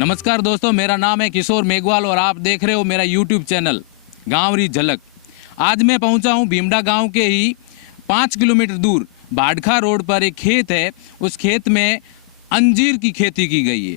नमस्कार दोस्तों, मेरा नाम है किशोर मेघवाल और आप देख रहे हो मेरा यूट्यूब चैनल गाँव री झलक। आज मैं पहुंचा हूं भीमडा गांव के ही 5 किलोमीटर दूर बाड़खा रोड पर एक खेत है। उस खेत में अंजीर की खेती की गई है,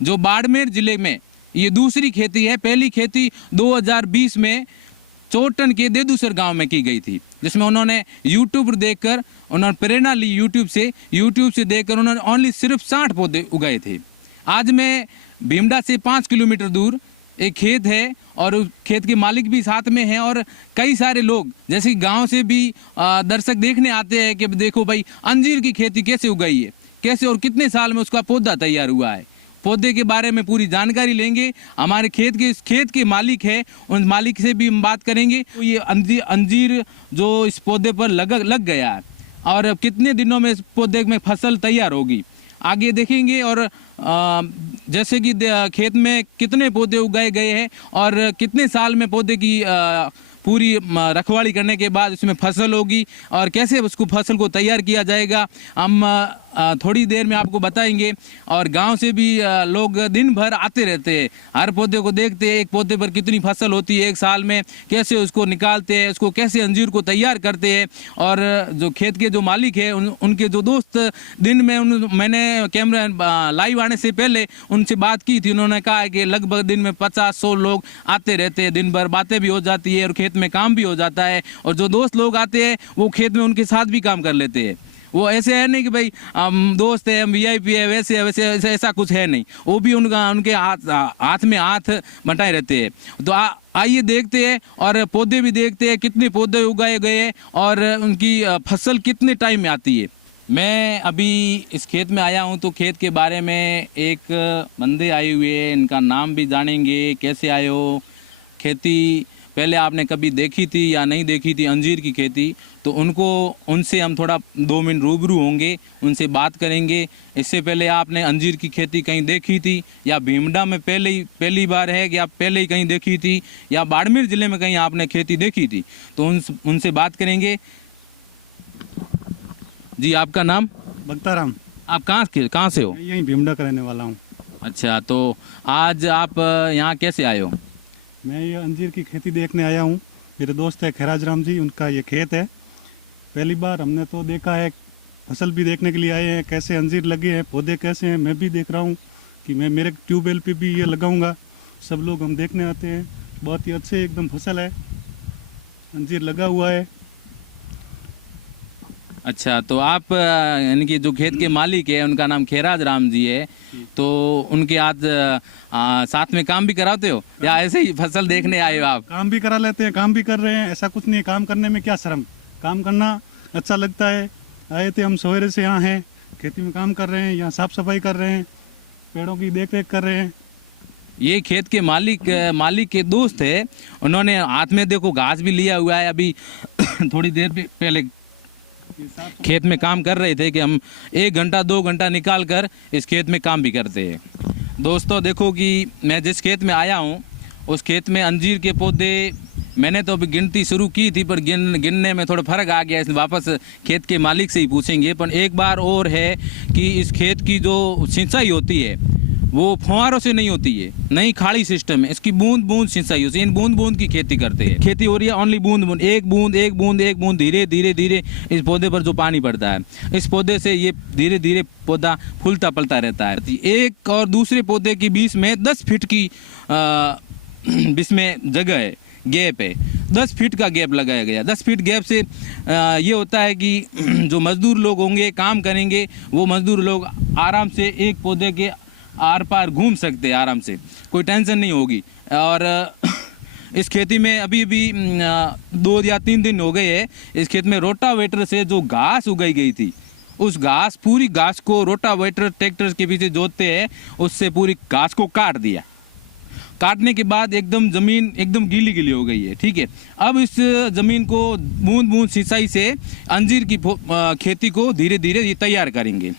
जो बाड़मेर जिले में ये दूसरी खेती है। पहली खेती 2020 में चोटन के देदूसर गांव में की गई थी, जिसमें उन्होंने यूट्यूब देखकर उन्होंने प्रेरणा ली। यूट्यूब से देखकर उन्होंने ओनली सिर्फ 60 पौधे उगाए थे। आज मैं भीमडा से 5 किलोमीटर दूर एक खेत है और उस खेत के मालिक भी साथ में हैं और कई सारे लोग जैसे गांव से भी दर्शक देखने आते हैं कि देखो भाई अंजीर की खेती कैसे उगाई है, कैसे और कितने साल में उसका पौधा तैयार हुआ है। पौधे के बारे में पूरी जानकारी लेंगे। हमारे इस खेत के मालिक है, उन मालिक से भी हम बात करेंगे। तो ये अंजीर जो इस पौधे पर लग गया है और कितने दिनों में इस पौधे में फसल तैयार होगी आगे देखेंगे। और जैसे कि खेत में कितने पौधे उगाए गए हैं और कितने साल में पौधे की पूरी रखवाली करने के बाद इसमें फसल होगी और कैसे उसको फसल को तैयार किया जाएगा, हम थोड़ी देर में आपको बताएंगे। और गांव से भी लोग दिन भर आते रहते हैं, हर पौधे को देखते हैं, एक पौधे पर कितनी फसल होती है एक साल में, कैसे उसको निकालते हैं, उसको कैसे अंजीर को तैयार करते हैं। और जो खेत के जो मालिक है उनके जो दोस्त दिन में मैंने कैमरा लाइव आने से पहले उनसे बात की थी। उन्होंने कहा है कि लगभग दिन में 50-100 लोग आते रहते हैं, दिन भर बातें भी हो जाती है और खेत में काम भी हो जाता है। और जो दोस्त लोग आते हैं वो खेत में उनके साथ भी काम कर लेते हैं। वो ऐसे है नहीं कि भाई हम दोस्त है, हम वीआईपी है, वैसे ऐसा कुछ है नहीं। वो भी उनके हाथ में हाथ बंटाए रहते हैं। तो आइए देखते हैं और पौधे भी देखते हैं, कितने पौधे उगाए गए हैं और उनकी फसल कितने टाइम में आती है। मैं अभी इस खेत में आया हूँ तो खेत के बारे में एक बंदे आए हुए हैं, इनका नाम भी जानेंगे। कैसे आए हो, खेती पहले आपने कभी देखी थी या नहीं देखी थी अंजीर की खेती, तो उनसे हम थोड़ा 2 मिनट रूबरू होंगे, उनसे बात करेंगे। इससे पहले आपने अंजीर की खेती कहीं देखी थी या भीमडा में पहली बार है कि आप पहले ही कहीं देखी थी या बाड़मेर जिले में कहीं आपने खेती देखी थी, तो उनसे बात करेंगे। जी, आपका नाम? बख्ताराम। आप कहाँ से हो? यहीं भीमडा का रहने वाला हूँ। अच्छा, तो आज आप यहाँ कैसे आए हो? मैं ये अंजीर की खेती देखने आया हूँ। मेरे दोस्त है खैराज राम जी, उनका ये खेत है। पहली बार हमने तो देखा है, फसल भी देखने के लिए आए हैं, कैसे अंजीर लगे हैं, पौधे कैसे हैं। मैं भी देख रहा हूँ कि मैं मेरे ट्यूबवेल पे भी ये लगाऊंगा। सब लोग हम देखने आते हैं, बहुत ही अच्छे एकदम फसल है, अंजीर लगा हुआ है। अच्छा, तो आप यानी कि जो खेत के मालिक है उनका नाम खैराज राम जी है, तो उनके आज साथ में काम भी कराते हो या ऐसे ही फसल देखने आए हो आप? काम भी करा लेते हैं, काम भी कर रहे हैं, ऐसा कुछ नहीं है। काम करने में क्या शर्म, काम करना अच्छा लगता है। आए थे हम सवेरे से, यहाँ हैं, खेती में काम कर रहे हैं, यहाँ साफ सफाई कर रहे हैं, पेड़ों की देख रेख कर रहे हैं। ये खेत के मालिक के दोस्त है, उन्होंने हाथ में देखो घास भी लिया हुआ है। अभी थोड़ी देर पहले खेत में काम कर रहे थे कि हम 1 घंटा 2 घंटा निकाल कर इस खेत में काम भी करते हैं। दोस्तों देखो कि मैं जिस खेत में आया हूँ उस खेत में अंजीर के पौधे मैंने तो अभी गिनती शुरू की थी, पर गिनने में थोड़ा फर्क आ गया। इसलिए वापस खेत के मालिक से ही पूछेंगे। पर एक बार और है कि इस खेत की जो सिंचाई होती है वो फुहारों से नहीं होती है, नहीं खाड़ी सिस्टम है, इसकी बूंद बूंद सिंचाई होती है। इन बूंद बूंद की खेती करते हैं। खेती हो रही है ओनली बूंद बूंद, एक बूंद धीरे धीरे इस पौधे पर जो पानी पड़ता है, इस पौधे से ये धीरे धीरे पौधा फूलता पलता रहता है। एक और दूसरे पौधे के बीच में 10 फीट की बीच में जगह है, गैप है। 10 फीट का गैप लगाया गया। 10 फीट गैप से ये होता है कि जो मजदूर लोग होंगे, काम करेंगे, वो मजदूर लोग आराम से एक पौधे के आर पार घूम सकते हैं, आराम से, कोई टेंशन नहीं होगी। और इस खेती में अभी 2 या 3 दिन हो गए हैं। इस खेत में रोटावेटर से जो घास उगाई गई थी, उस पूरी घास को रोटावेटर ट्रैक्टर के पीछे जोतते हैं, उससे पूरी घास को काट दिया। काटने के बाद जमीन एकदम गीली हो गई है। ठीक है, अब इस जमीन को बूंद बूंद सिंचाई से अंजीर की खेती को धीरे धीरे तैयार करेंगे।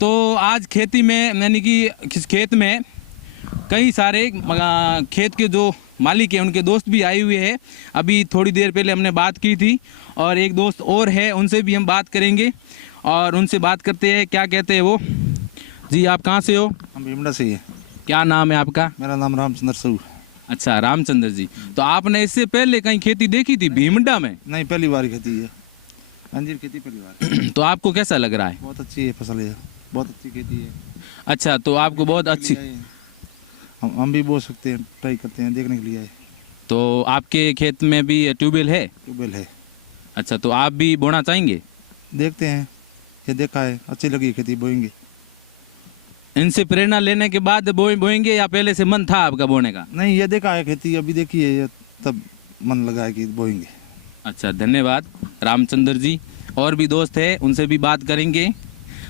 तो आज खेती में यानी कि इस खेत में कई सारे खेत के जो मालिक है उनके दोस्त भी आए हुए हैं। अभी थोड़ी देर पहले हमने बात की थी और एक दोस्त और है, उनसे भी हम बात करेंगे और उनसे बात करते हैं क्या कहते हैं वो। जी, आप कहाँ से हो? हम भीमडा से ही है। क्या नाम है आपका? मेरा नाम रामचंद्र सऊ। अच्छा, रामचंद्र जी। तो आपने इससे पहले कहीं खेती देखी थी भीमडा में? नहीं, पहली बार खेती है, अंजीर खेती पहली बार। तो आपको कैसा लग रहा है? बहुत अच्छी है फसल, है बहुत अच्छी खेती है। अच्छा, तो आपको बहुत अच्छी। हम भी बो सकते हैं, ट्राई करते हैं, देखने के लिए आए। तो आपके खेत में भी ट्यूबवेल है? ट्यूबवेल है। अच्छा, तो आप भी बोना चाहेंगे? देखते हैं, ये देखा है, अच्छी लगी खेती, बोएंगे। इनसे प्रेरणा लेने के बाद बोएंगे या पहले से मन था आपका बोने का? नहीं, ये देखा है खेती, अभी देखी है, ये तब मन लगा है कि बोएंगे। अच्छा, धन्यवाद रामचंद्र जी। और भी दोस्त है, उनसे भी बात करेंगे।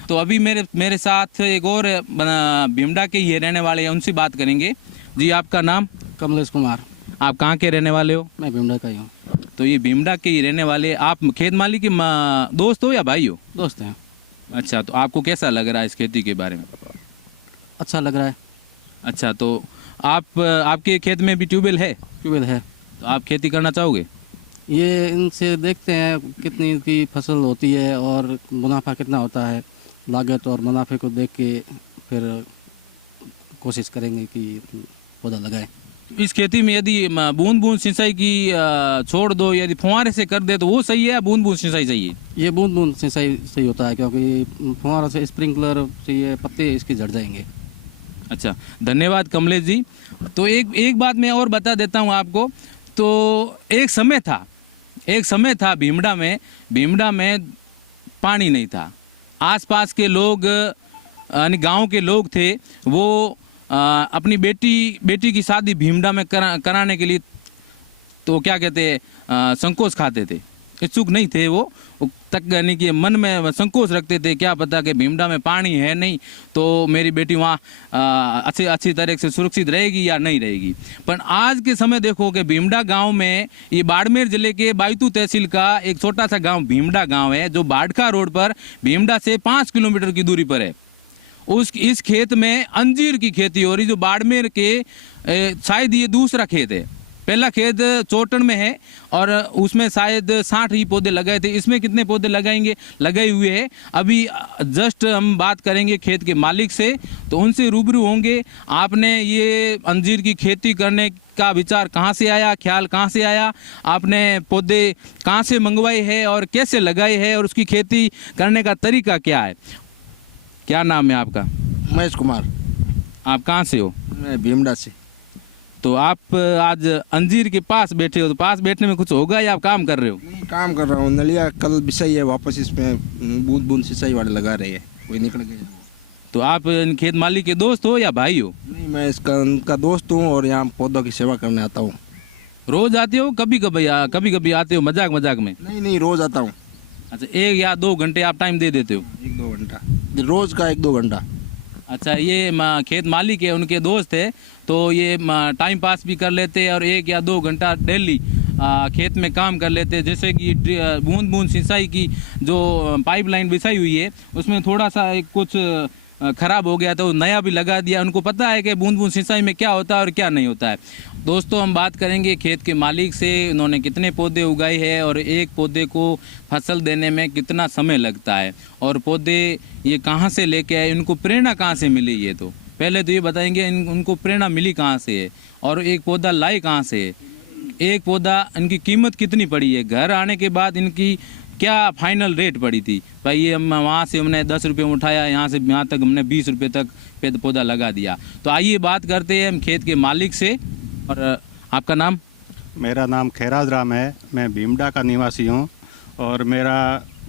तो अभी मेरे साथ एक और भीमडा के ही रहने वाले हैं, उनसे बात करेंगे। जी, आपका नाम? कमलेश कुमार। आप कहाँ के रहने वाले हो? मैं भीमडा का ही हूँ। तो ये भीमडा के ही रहने वाले, आप खेत मालिक के दोस्त हो या भाई हो? दोस्त हैं। अच्छा, तो आपको कैसा लग रहा है इस खेती के बारे में? अच्छा लग रहा है। अच्छा, तो आपके खेत में भी ट्यूबवेल है? ट्यूबवेल है। तो आप खेती करना चाहोगे? ये इनसे देखते हैं कितनी की फसल होती है और मुनाफा कितना होता है, लागत और मुनाफे को देख के फिर कोशिश करेंगे कि पौधा लगाएं। इस खेती में यदि बूंद बूंद सिंचाई की छोड़ दो, यदि फुहारे से कर दे तो वो सही है या बूंद बूंद सिंचाई चाहिए? ये बूंद बूंद सिंचाई सही होता है, क्योंकि फुहारा से स्प्रिंकलर चाहिए, पत्ते इसके झड़ जाएंगे। अच्छा, धन्यवाद कमलेश जी। तो एक बात मैं और बता देता हूँ आपको। तो एक समय था भीमडा में पानी नहीं था। आसपास के लोग यानी गांव के लोग थे, वो अपनी बेटी की शादी भीमडा में कराने के लिए तो क्या कहते हैं संकोच खाते थे, इच्छुक नहीं थे वो तक, यानी कि मन में संकोच रखते थे, क्या पता कि भीमडा में पानी है नहीं तो मेरी बेटी वहाँ अच्छी तरह से सुरक्षित रहेगी या नहीं रहेगी। पर आज के समय देखो कि भीमडा गांव में, ये बाड़मेर जिले के बायतू तहसील का एक छोटा सा गांव भीमडा गांव है, जो बाड़खा रोड पर भीमडा से 5 किलोमीटर की दूरी पर है। इस खेत में अंजीर की खेती हो रही, जो बाड़मेर के शायद ये दूसरा खेत है। पहला खेत चोटन में है और उसमें शायद 60 ही पौधे लगाए थे। इसमें कितने पौधे लगाए हुए हैं? अभी जस्ट हम बात करेंगे खेत के मालिक से, तो उनसे रूबरू होंगे। आपने ये अंजीर की खेती करने का विचार कहाँ से आया, ख्याल कहाँ से आया, आपने पौधे कहाँ से मंगवाए हैं और कैसे लगाए हैं, और उसकी खेती करने का तरीका क्या है? क्या नाम है आपका? महेश कुमार। आप कहाँ से हो? मैं भीमडा से। तो आप आज अंजीर के पास बैठे हो, तो पास बैठने में कुछ होगा या आप काम कर रहे हो? नहीं, काम कर रहा हूँ। नलिया कल बिछाई है, वापस इसमें बूंद बूंद सिंचाई वाले लगा रहे हैं, वही निकल गया। तो आप खेत मालिक के दोस्त हो या भाई हो? नहीं, मैं उनका दोस्त हूँ और यहाँ पौधों की सेवा करने आता हूँ। रोज आते हो? कभी कभी आते हो मजाक में? नहीं, रोज आता हूँ। अच्छा, 1 या 2 घंटे आप टाइम दे देते हो? 1-2 घंटा, रोज का 1-2 घंटा। अच्छा, ये खेत मालिक है, उनके दोस्त है, तो ये टाइम पास भी कर लेते हैं और 1 या 2 घंटा डेली खेत में काम कर लेते हैं। जैसे कि बूंद बूंद सिंचाई की जो पाइपलाइन बिछाई हुई है, उसमें थोड़ा सा कुछ खराब हो गया तो नया भी लगा दिया। उनको पता है कि बूंद बूंद सिंचाई में क्या होता है और क्या नहीं होता है। दोस्तों, हम बात करेंगे खेत के मालिक से, उन्होंने कितने पौधे उगाए हैं और एक पौधे को फसल देने में कितना समय लगता है, और पौधे ये कहाँ से लेके आए, इनको प्रेरणा कहाँ से मिली। ये तो पहले तो ये बताएंगे उनको प्रेरणा मिली कहाँ से है और एक पौधा लाए कहाँ से है, एक पौधा इनकी कीमत कितनी पड़ी है, घर आने के बाद इनकी क्या फाइनल रेट पड़ी थी। भाई ये हम वहाँ से हमने 10 रुपये में उठाया, यहाँ से यहाँ तक हमने 20 रुपये तक पौधा लगा दिया। तो आइए बात करते हैं हम खेत के मालिक से। और आपका नाम? मेरा नाम खैराज राम है, मैं भीमडा का निवासी हूँ और मेरा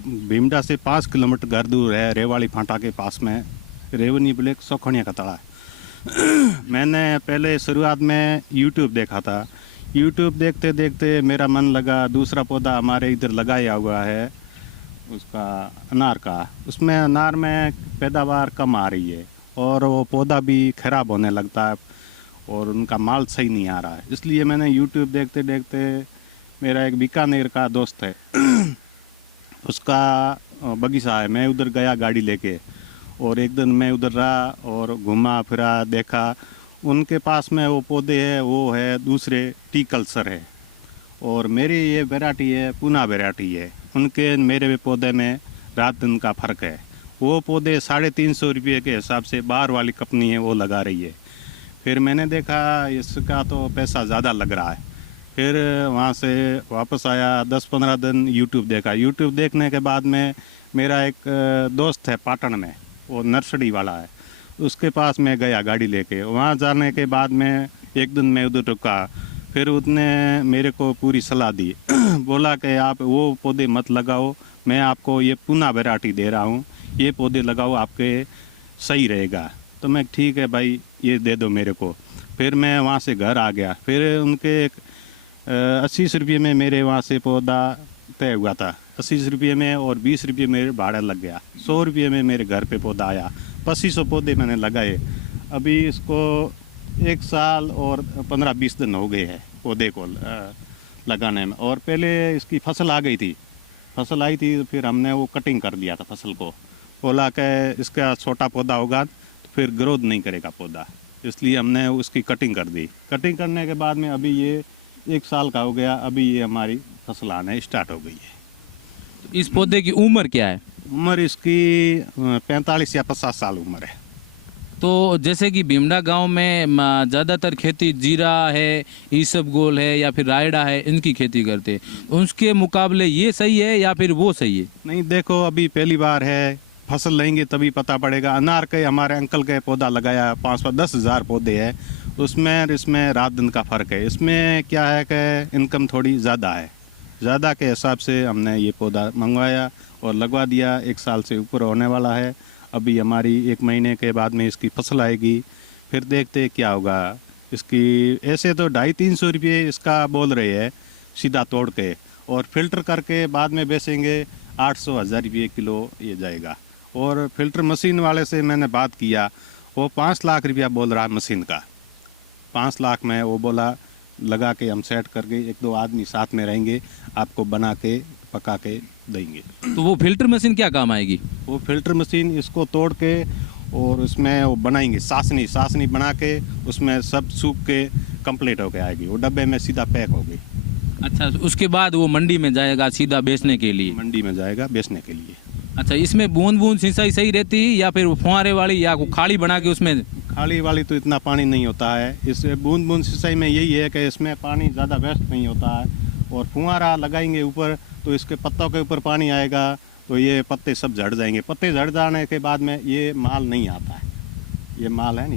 भीमडा से 5 किलोमीटर घर दूर है, रेवाड़ी फांटा के पास में रेवनी ब्लैक सोखनिया का तड़ा है। मैंने पहले शुरुआत में यूट्यूब देखा था। यूट्यूब देखते देखते मेरा मन लगा, दूसरा पौधा हमारे इधर लगाया हुआ है उसका अनार का, उसमें अनार में पैदावार कम आ रही है और वो पौधा भी खराब होने लगता है और उनका माल सही नहीं आ रहा है। इसलिए मैंने यूट्यूब देखते देखते, मेरा एक बीकानेर का दोस्त है उसका बगीचा है, मैं उधर गया गाड़ी लेके और एक दिन मैं उधर रहा और घूमा फिरा, देखा उनके पास में वो पौधे है, वो है दूसरे टी कल्चर है और मेरी ये वैरायटी है पूना वैरायटी है। उनके मेरे पौधे में रात दिन का फ़र्क है। वो पौधे 350 रुपये के हिसाब से बाहर वाली कंपनी है वो लगा रही है, फिर मैंने देखा इसका तो पैसा ज़्यादा लग रहा है। फिर वहाँ से वापस आया, 10-15 दिन यूट्यूब देखा। यूट्यूब देखने के बाद में मेरा एक दोस्त है पाटन में, वो नर्सरी वाला है, उसके पास मैं गया गाड़ी लेके। वहाँ जाने के बाद में एक दिन मैं उधर रुका, फिर उसने मेरे को पूरी सलाह दी बोला कि आप वो पौधे मत लगाओ, मैं आपको ये पुना वैरायटी दे रहा हूँ, ये पौधे लगाओ, आपके सही रहेगा। तो मैं ठीक है भाई, ये दे दो मेरे को। फिर मैं वहाँ से घर आ गया। फिर उनके 80 रुपये में मेरे वहाँ से पौधा तय हुआ था, 80 रुपये में, और 20 रुपये मेरे भाड़ा लग गया। 100 रुपये में मेरे घर पे पौधा आया। 2500 पौधे मैंने लगाए। अभी इसको 1 साल और 15-20 दिन हो गए हैं पौधे को लगाने में। और पहले इसकी फसल आ गई थी, फसल आई थी, तो फिर हमने वो कटिंग कर दिया था फसल को। बोला कि इसका छोटा पौधा होगा तो फिर ग्रोथ नहीं करेगा पौधा, इसलिए हमने उसकी कटिंग कर दी। कटिंग करने के बाद में अभी ये 1 साल का हो गया। अभी ये हमारी फसल आने स्टार्ट हो गई है। इस पौधे की उम्र क्या है? उम्र इसकी 45 या 50 साल उम्र है। तो जैसे कि भीमडा गांव में ज़्यादातर खेती जीरा है, ईसबगोल है या फिर रायडा है, इनकी खेती करते हैं। उसके मुकाबले ये सही है या फिर वो सही है? नहीं, देखो अभी पहली बार है, फसल लेंगे तभी पता पड़ेगा। अनार के हमारे अंकल के पौधा लगाया, 5-10 हज़ार पौधे हैं, उसमें इसमें रात दिन का फ़र्क है। इसमें क्या है कि इनकम थोड़ी ज़्यादा है, ज़्यादा के हिसाब से हमने ये पौधा मंगवाया और लगवा दिया। 1 साल से ऊपर होने वाला है। अभी हमारी 1 महीने के बाद में इसकी फसल आएगी, फिर देखते क्या होगा। इसकी ऐसे तो 250-300 रुपये इसका बोल रहे हैं सीधा तोड़ के, और फिल्टर करके बाद में बेचेंगे 800-1000 रुपये किलो ये जाएगा। और फिल्टर मशीन वाले से मैंने बात किया, वो 5 लाख रुपया बोल रहा है मशीन का। 5 लाख में वो बोला लगा के हम सेट करके 1-2 आदमी साथ में रहेंगे, आपको बना के पका के देंगे। तो वो फिल्टर मशीन क्या काम आएगी? वो फिल्टर मशीन इसको तोड़ के और उसमें वो बनाएंगे सासनी बना के, उसमें सब सूख के कंप्लीट होके आएगी, वो डब्बे में सीधा पैक हो गई। अच्छा, उसके बाद वो मंडी में जाएगा सीधा बेचने के लिए? मंडी में जाएगा बेचने के लिए। अच्छा, इसमें बूंद बूंद सिंचाई सही रहती है या फिर फुहारे वाली या खाली बना के उसमें? खाली वाली तो इतना पानी नहीं होता है। इस बूंद बूंद सिंचाई में यही है कि इसमें पानी ज़्यादा वेस्ट नहीं होता है, और फुहारा लगाएंगे ऊपर तो इसके पत्तों के ऊपर पानी आएगा तो ये पत्ते सब झड़ जाएंगे। पत्ते झड़ जाने के बाद में ये माल नहीं आता है। ये माल है ना,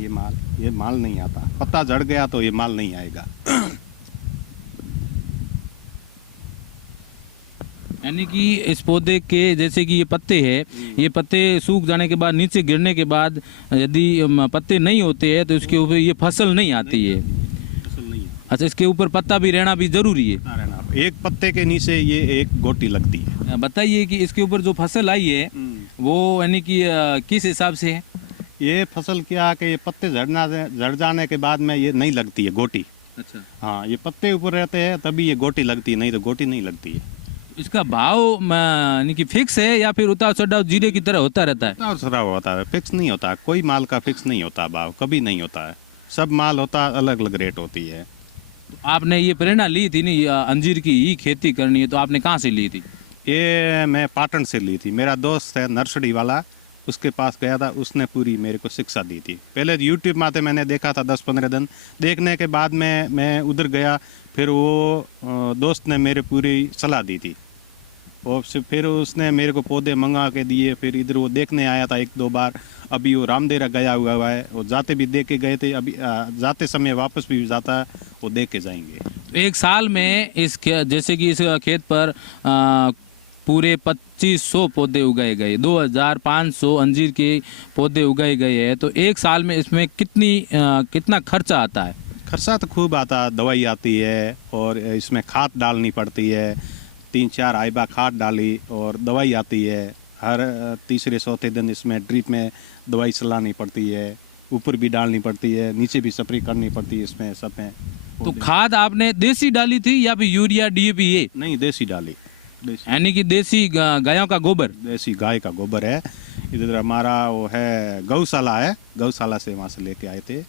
ये माल नहीं आता। पत्ता झड़ गया तो ये माल नहीं आएगा। यानी कि इस पौधे के जैसे कि ये पत्ते हैं, ये पत्ते सूख जाने के बाद नीचे गिरने के बाद यदि पत्ते नहीं होते हैं तो इसके ऊपर ये फसल नहीं आती है। फसल नहीं है। अच्छा, इसके ऊपर पत्ता भी रहना भी जरूरी है। एक पत्ते के नीचे ये एक गोटी लगती है। बताइए कि इसके ऊपर जो फसल आई है वो यानी कि किस हिसाब से है? ये फसल क्या कि ये पत्ते झड़ जाने के बाद में ये नहीं लगती है गोटी। अच्छा, हाँ, ये पत्ते ऊपर रहते हैं तभी ये गोटी लगती है, नहीं तो गोटी नहीं लगती है। इसका भाव यानी कि फिक्स है या फिर उतार चढ़ाव जीरे की तरह होता रहता है? उतार चढ़ाव होता है, फिक्स नहीं होता। कोई माल का फिक्स नहीं होता, भाव कभी नहीं होता है। सब माल होता है, अलग अलग रेट होती है। आपने ये प्रेरणा ली थी नहीं अंजीर की ही खेती करनी है, तो आपने कहाँ से ली थी? ये मैं पाटन से ली थी। मेरा दोस्त है नर्सरी वाला, उसके पास गया था, उसने पूरी मेरे को शिक्षा दी थी। पहले यूट्यूब में मैंने देखा था 10-15 दिन, देखने के बाद में मैं उधर गया, फिर वो दोस्त ने मेरे पूरी सलाह दी थी, और फिर उसने मेरे को पौधे मंगा के दिए। फिर इधर वो देखने आया था 1-2 बार। अभी वो रामदेरा गया हुआ है, वो जाते भी देख के गए थे, अभी जाते समय वापस भी जाता है, वो देख के जाएंगे। 1 साल में जैसे कि इस खेत पर पूरे 2500 पौधे उगाए गए, 2500 अंजीर के पौधे उगाए गए हैं, तो 1 साल में इसमें कितना खर्चा आता है? खर्चा तो खूब आता है, दवाई आती है और इसमें खाद डालनी पड़ती है। 3-4 आइबा खाद डाली और दवाई आती है। हर तीसरे-चौथे दिन इसमें ड्रिप में दवाई चलानी पड़ती है, ऊपर भी डालनी पड़ती है, नीचे भी स्प्रे करनी पड़ती है। इसमें सब में तो खाद आपने देसी डाली थी या फिर यूरिया DAP? ये नहीं, देसी डाली। यानी कि देसी गायों का गोबर? देसी गाय का गोबर है। इधर हमारा वो है गौशाला है, गौशाला से वहाँ से लेके आए थे।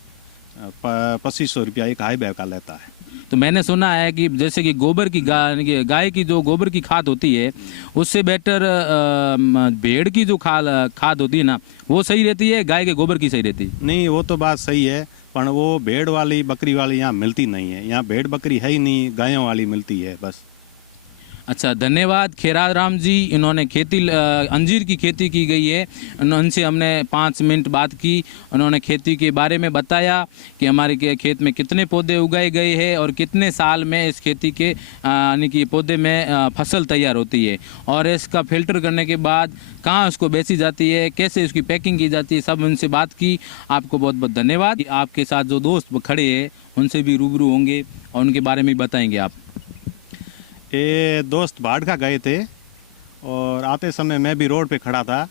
2500 रुपया एक हाई बैग का लेता है। तो मैंने सुना है कि जैसे कि गोबर की गाय की जो गोबर की खाद होती है, उससे बेटर भेड़ की जो खाद होती है ना, वो सही रहती है, गाय के गोबर की सही रहती है? नहीं, वो तो बात सही है, पर वो भेड़ वाली बकरी वाली यहाँ मिलती नहीं है। यहाँ भेड़ बकरी है ही नहीं, गायों वाली मिलती है बस। अच्छा, धन्यवाद खेराराम जी। इन्होंने अंजीर की खेती की गई है, उनसे हमने 5 मिनट बात की। उन्होंने खेती के बारे में बताया कि हमारे खेत में कितने पौधे उगाए गए हैं और कितने साल में इस खेती के यानी कि पौधे में फसल तैयार होती है, और इसका फिल्टर करने के बाद कहाँ उसको बेची जाती है, कैसे उसकी पैकिंग की जाती है, सब उनसे बात की। आपको बहुत बहुत धन्यवाद। आपके साथ जो दोस्त खड़े हैं उनसे भी रूबरू होंगे और उनके बारे में बताएंगे आप। ये दोस्त बाड़खा गए थे और आते समय मैं भी रोड पे खड़ा था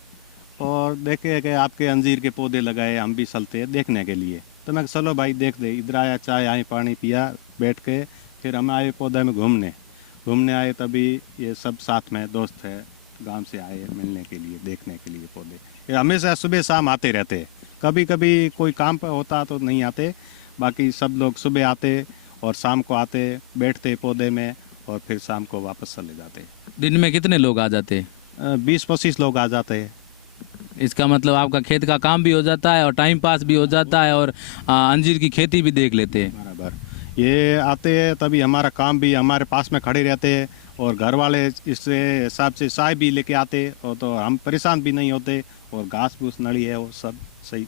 और देखे कि आपके अंजीर के पौधे लगाए, हम भी चलते देखने के लिए। तो मैं चलो भाई देख दे। इधर आया, चाय आई, पानी पिया, बैठ के फिर हम आए पौधे में घूमने आए। तभी ये सब साथ में दोस्त है, गांव से आए मिलने के लिए, देखने के लिए पौधे। ये हमेशा सुबह शाम आते रहते हैं। कभी कभी कोई काम पर होता तो नहीं आते, बाकी सब लोग सुबह आते और शाम को आते, बैठते पौधे में और फिर शाम को वापस चले जाते। दिन में कितने लोग आ जाते हैं? 20-25 लोग आ जाते हैं। इसका मतलब आपका खेत का काम भी हो जाता है और टाइम पास भी हो जाता है और अंजीर की खेती भी देख लेते हैं। बराबर। ये आते हैं तभी हमारा काम भी हमारे पास में खड़े रहते हैं और घर वाले इससे हिसाब से चाय भी लेके आते, और तो हम परेशान भी नहीं होते, और घास फूस नली है वो सब सही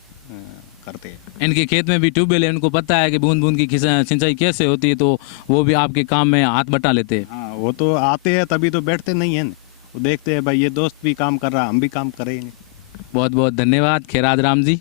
करते हैं। इनके खेत में भी ट्यूबवेल है, उनको पता है कि बूंद बूंद की सिंचाई कैसे होती है, तो वो भी आपके काम में हाथ बटा लेते हैं। हाँ, वो तो आते हैं तभी तो बैठते नहीं हैं, वो देखते हैं भाई ये दोस्त भी काम कर रहा, हम भी काम करेंगे। बहुत बहुत धन्यवाद खेराराम जी।